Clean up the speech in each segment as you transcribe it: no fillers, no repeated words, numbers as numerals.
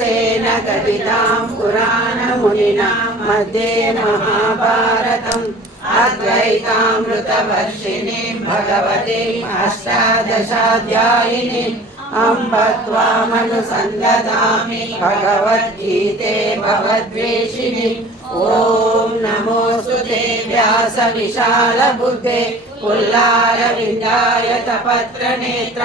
व्यासेन गदितां पुराणमुनिना मध्ये महाभारतम् अद्वैतामृतवर्षिणीं भगवतीम् अष्टादशाध्यायिनीम् अम्ब त्वामनुसन्दधामि भगवद्गीते भवद्वेषिणि। ॐ नमोऽस्तुते व्यासविशालबुद्धे पुल्लारविन्दायतपत्रनेत्र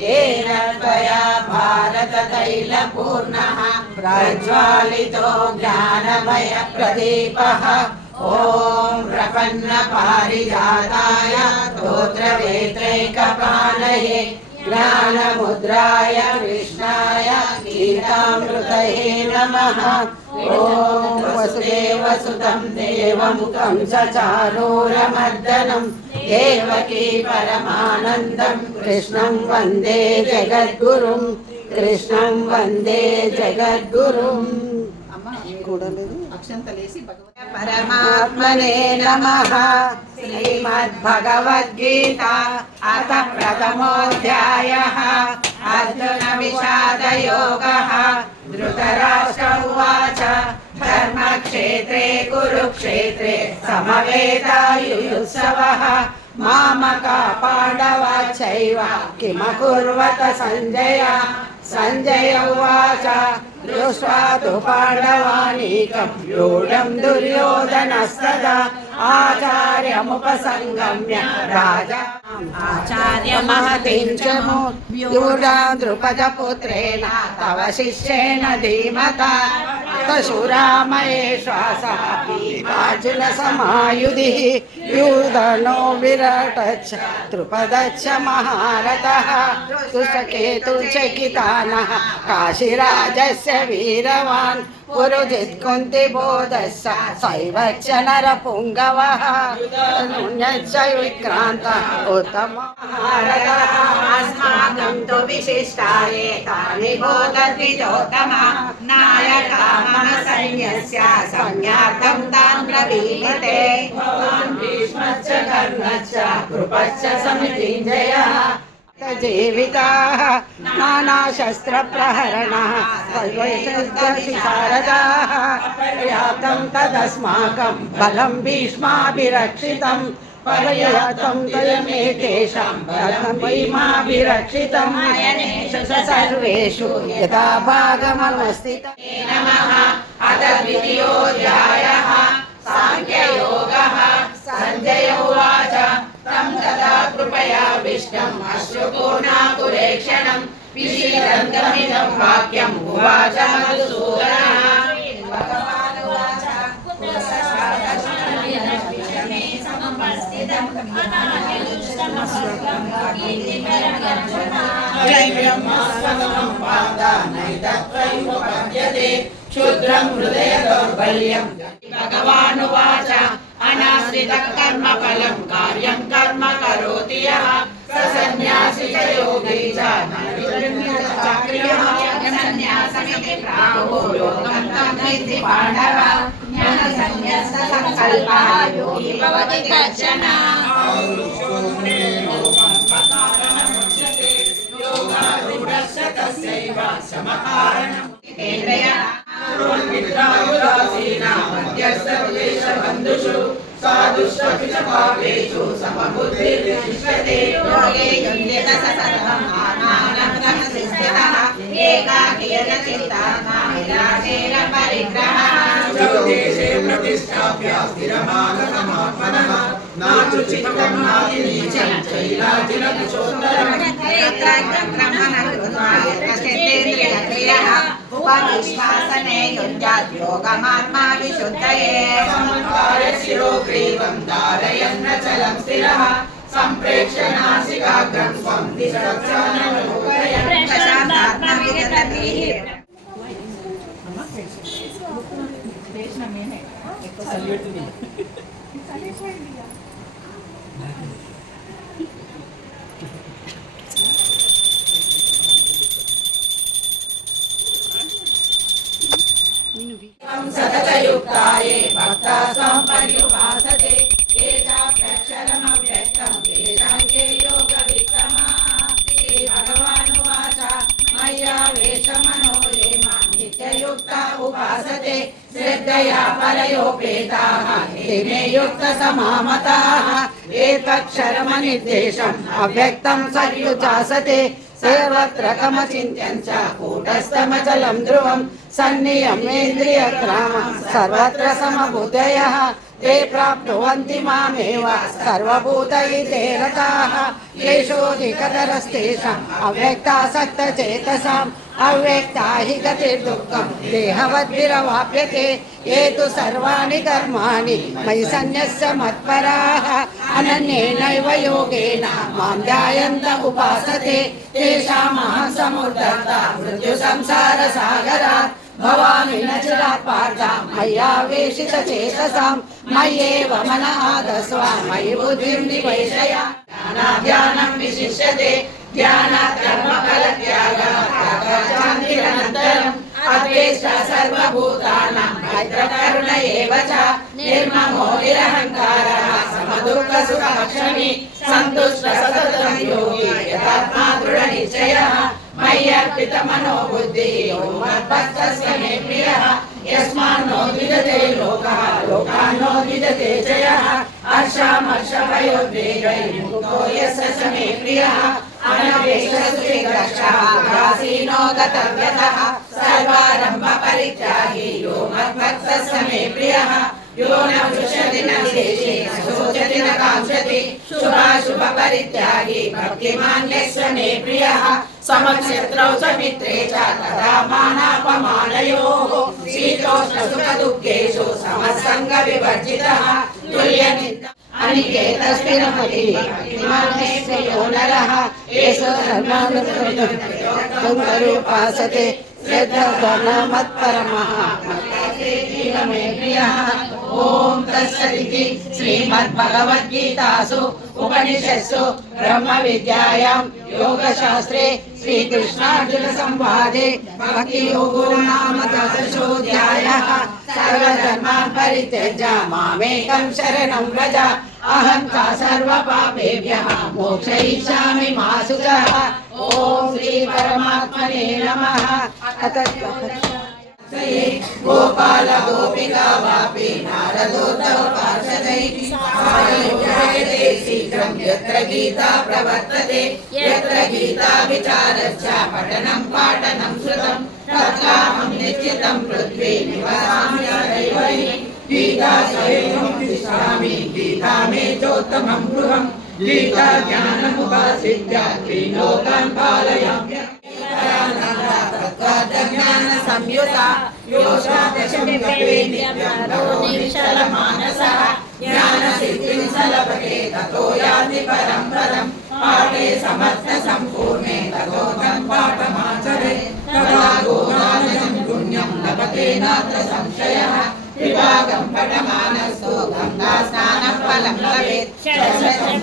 येन त्वया भारततैलपूर्णः प्रज्वालितो ज्ञानमयप्रदीपः। ॐ प्रपन्नपारिजाताय स्तोत्रवेत्रैकपाणये ज्ञानमुद्राय कृष्णाय गीतामृतये नमः। ॐ वसुदेवसुतं देवमुखं चचारूरमर्दनं देवकी परमानन्दं कृष्णं वन्दे जगद्गुरुं कृष्णं वन्दे जगद्गुरुं। परमात्मने नमः। श्रीमद्भगवद्गीता अथ प्रथमोऽध्यायः। अर्जुन विषादयोगः। धृतराष्ट्र उवाच धर्मक्षेत्रे कुरुक्षेत्रे समवेतायुयुत्सवः मामका पाण्डवाश्चैव किमकुर्वत सञ्जय। सञ्जय उवाच दृष्ट्वा तु पाण्डवानीकं व्यूढं दुर्योधनस्तदा आचार्यमुपसङ्गम्य राजा आचार्यमहतीं च व्यूढा द्रुपदपुत्रेण तव शिष्येण धीमता अर्जुन समायुधिः यूधनो विराटश्च द्रुपदश्च महारथः दुष्टकेतुश्चकितानः काशीराजस्य वीरवान् पुरुजित् कुन्तिबोधश्च शैवश्च नरपुङ्गवः नुन्यश्च विक्रान्तः उत्तमः अस्माकं तु विशिष्टाये तानि बोधति चोत्तमा नायका मम सैन्यस्य संज्ञातं तां ब्रवीमते। भवान् भीष्मश्च कर्णश्च कृपश्च समितिञ्जयः जीविताः नानाशस्त्रप्रहरणः सर्वशस्त्रशिशारदाः पर्याप्तं तदस्माकं बलं भीष्माभिरक्षितं पर्याप्तं तयमेतेषां बलं भीष्माभिरक्षितं सर्वेषु यथा भागमवस्थितं। नमः। अथ द्वितीयोऽध्यायः। सांख्ययोगः। सञ्जय उवाच तं तदा कृपयाविष्टम् अश्रुपूर्णाकुलेक्षणं विषीदन्तमिदं वाक्यम् उवाच मधुसूदनः। भगवान् उवाच क्षुद्रं हृदय दौर्बल्यं। भगवान् उवाच अनाश्रितः कर्मफलं कार्यं कर्म करोति यः स सन्न्यासी च योगी च सन्न्यासमिति प्राहुः योगं तं विद्धि पाण्डव ज्ञानसन्न्यस्तसङ्कल्पः योगी भवति कश्चन। योगारूढस्य तस्यैव समकारणम् मध्यस्थबन्धुषु साधुष्वपि च पापेषु समबुद्धिर्विशिष्यते। योगे युञ्जत सततम् आत्मानं स्थितः एकाकीन चित्तात्मा विलासेन परिग्रहः। योगेशे प्रतिष्ठाप्य स्थिरमागतमात्मनः नाचुचित्तं नातिनीचं चैलाजिनकुशोत्तरम् एकाग्रं ब्रह्मणः कृत्वा यतश्चेतेन्द्रियक्रियः उपविश्वासने युञ्जात् योगमात्मा विशुद्धये। समन्ताय शिरोग्रीवं धारयन् चलं स्थिरः सम्प्रेक्ष्य नासिकाग्रं स्वं दिशश्चानलोकयन् प्रशान्तात्मविगतभिः। सततयुक्ताये भक्ता स्वं पर्युपासते ये चाप्यक्षरमव्यक्तं तेषां के योगवित्तमाः। श्रीभगवानुवाच मय्यावेशमनो ये मां विद्यया परयोपेताः ते मे युक्तसमामताः एतक्षरमनिर्देशम् अव्यक्तं सर्युचासते सर्वत्र कमचिन्त्यं च कूटस्थमचलं ध्रुवं सन्नियमेन्द्रियग्रामं सर्वत्र समबुद्धयः ते प्राप्नुवन्ति मामेव सर्वभूतैते रताः क्लेशोऽधिकतरस्तेषाम् अव्यक्तासक्तचेतसाम् अव्यक्ता हि गतिर्दुःखं देहवद्भिरवाप्यते ये तु सर्वाणि कर्माणि मयि सन्न्यस्य मत्पराः अनन्येनैव योगेन मां ध्यायन्त उपासते तेषामहं समुद्धर्ता मृत्युसंसारसागरात् भवामि न चिरात् पार्थ मय्यावेशितचेतसां मय्येव मनः आदस्व मयि बुद्धिं निवेशय ध्यानं विशिष्यते ध्यानात् कर्मफलत्यागात् अद्वेष्टा सर्वभूतानां मैत्रकरुण एव च निर्ममो निरहङ्कारः समदुःखसुखक्षमी सन्तुष्टः सततं योगी यथात्मा दृढनिश्चयः मय्यर्पितमनो बुद्धिः यो मद्भक्तस्य मे प्रियः यस्मान्नो विदते लोकः लोकान्नो विदते च यः हर्षामर्षभयोद्वेगैर्मुक्तो यस्य स मे प्रियः अनपेक्षसुचिग्रष्टः उदासीनो गतव्यतः सर्वारम्भपरित्यागी यो मद्भक्तस्य मे प्रियः यो न पृच्छति न द्वेष्टि न शोचति न काङ्क्षति शुभाशुभपरित्यागी भक्तिमान् यस्य मे प्रियः समक्षत्रौ च मित्रे च तदा मानापमानयोः शीतोष्णसुखदुःखेषु समसङ्गविवर्जितः तुल्यनिन्द अनिकेतस्मिन्मतिः भक्तिमानस्य यो नरः एष धर्मानुपासते श्रद्धामत्परमः मे प्रियः ओम तत्सदिति श्रीमद्भगवद्गीतासु उपनिषत्सु ब्रह्मविद्यायां योगशास्त्रे श्रीकृष्णार्जुन संवादे भक्तियोगो नाम दशोऽध्यायः सर्वधर्मान् परित्यज्य मामेकं शरणं व्रज अहं च सर्वपापेभ्यः मोक्षयिष्यामि मा शुचः ओम श्री परमात्मने नमः। गोपाल गोपिका वापी नारदोत्तम पार्षदैः सायुज्यते शीघ्रं यत्र गीता प्रवर्तते यत्र गीता विचारश्च पठनं पाठनं श्रुतं तत्राहं निश्चितं पृथ्वी निवसामि दैवैः गीता स्वयं तिष्ठामि गीता मे चोत्तमं गृहं गीता ज्ञानमुपाश्रित्य त्रिलोकान् पालयामि ज्ञान संयुता योषादशमिकपे नित्यं निश्चलमानसः ज्ञानसिद्धिं सलभते ततो याति परं पदं पाठे समर्थसम्पूर्णे ततोऽहं पाठमाचरे तदा गोदानं पुण्यं लभते नात्र संशयः विभागं पठमानस्तु गङ्गास्नानं फलं लभेत् शतशतं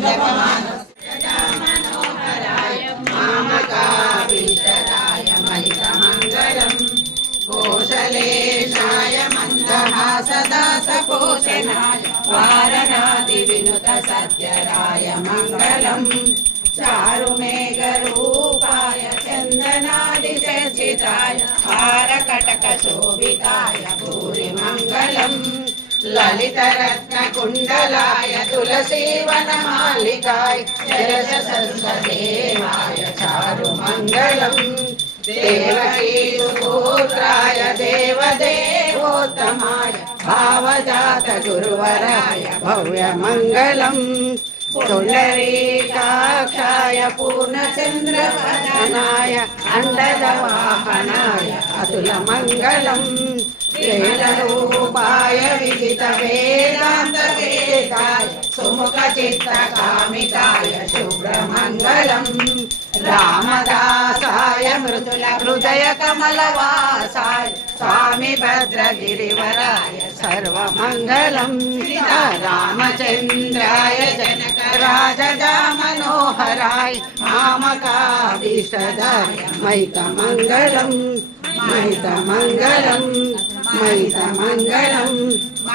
मनोहराय मामकाभिष्टदाय महितमङ्गलम् कोशलेशाय मन्दहासदासपोषणाय वारणादिविनुत सत्यराय मङ्गलम् चारुमेघरूपाय चन्दनादिचर्चिताय हारकटकशोभिताय भूरिमङ्गलम् ललितरत्नकुण्डलाय तुलसीवनमालिकाय जलसहस्रदेवाय चारुमङ्गलम् देवकीसुपुत्राय देवदेवोत्तमाय भावजातगुरुवराय भव्यमङ्गलम् पुण्डरीकाक्षाय पूर्णचन्द्रवदनाय अण्डजवाहनाय अतुलमङ्गलम् वेदरूपाय विदितवेदान्तवेदाय सुमुखचित्तकामिताय शुभ्रमङ्गलम् रामदासाय मृदुलहृदयकमलवासाय स्वामी भद्रगिरिवराय सर्वमङ्गलम् रामचन्द्राय जनकराजदामनोहराय मामकाभीष्टदाय महितमङ्गलम् महितमङ्गलम् महितमङ्गलम्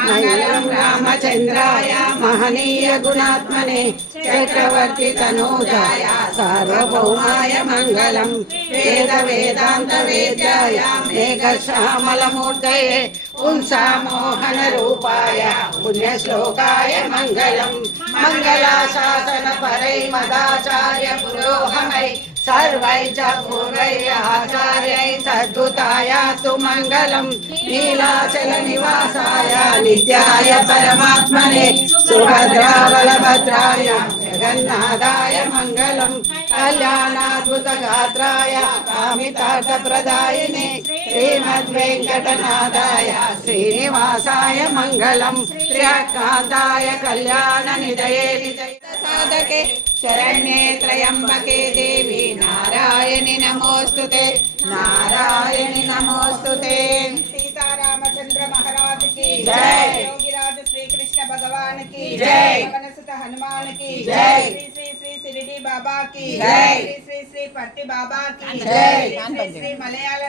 मङ्गलं रामचन्द्राय महनीय गुणात्मने चक्रवर्ति तनूजाय सार्वभौमाय मङ्गलम् वेद वेदान्त वेद्याय मेघश्यामलमूर्तये पुंसामोहन रूपाय पुण्यश्लोकाय मङ्गलम् मङ्गलाशासन परै मदाचार्य पुरोहमै सर्वै च पूर्वै आचार्यै सद्भुतायास्तु मङ्गलम् नीलाचल निवासाय नित्याय परमात्मने सुभद्रावलभद्राय जगन्नाथाय मङ्गलम् कल्याणाद्भुतगात्राय कामितार्थप्रदायिने श्रीमद्वेङ्कटनाथाय श्रीनिवासाय मङ्गलम् श्रीकान्ताय कल्याणनिधये साधके शरण्ये त्र्यम्बके देवी नारायणि नमोस्तुते नारायणि नमोस्तुते। सीतारामचंद्र महाराज की जय। योगीराज श्री कृष्ण भगवान की जय। पवनसुत हनुमान की जय। श्री श्री श्री शिरडी बाबा की जय। श्री श्री श्री पट्टी बाबा की जय। श्री श्री मलयाल